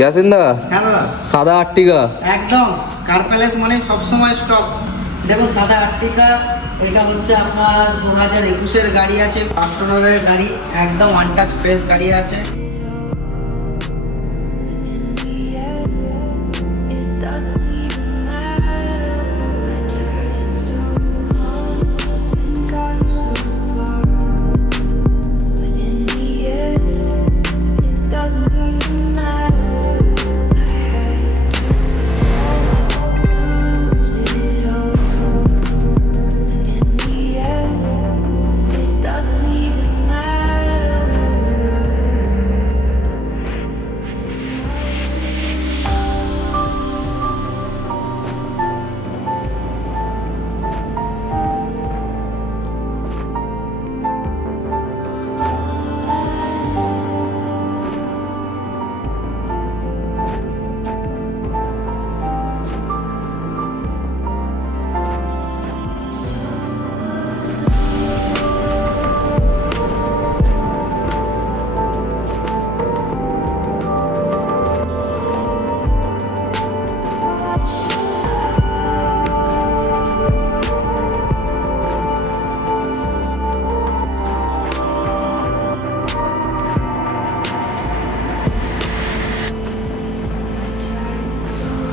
ইয়াসিন দা, হ্যাঁ দাদা, সাদা আর্টিকা একদম কার প্যালেস মানে সবসময় স্টক। দেখুন সাদা আর্টিকা, এটা হচ্ছে আপনার 2021-এর গাড়ি আছে, ফার্স্ট ওনারের গাড়ি, একদম আনটাচ ফ্রেশ গাড়ি আছে।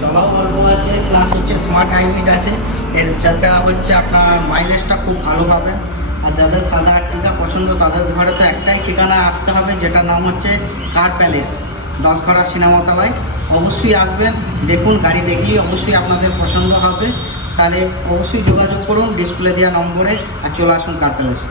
চলাও অল্প আছে, প্লাস হচ্ছে স্মার্ট হাইব্রিড আছে। এর যেটা হচ্ছে আপনার মাইলেজটা খুব ভালো পাবেন। আর যাদের সাদা আর্টিকা পছন্দ তাদের ঘরে তো একটাই ঠিকানা আসতে হবে, যেটার নাম হচ্ছে কার প্যালেস, 10 সিনেমাতলায়। অবশ্যই আসবেন, দেখুন গাড়ি দেখলেই অবশ্যই আপনাদের পছন্দ হবে। তাহলে অবশ্যই যোগাযোগ করুন ডিসপ্লে দেওয়া নম্বরে আর চলে আসুন কার প্যালেস।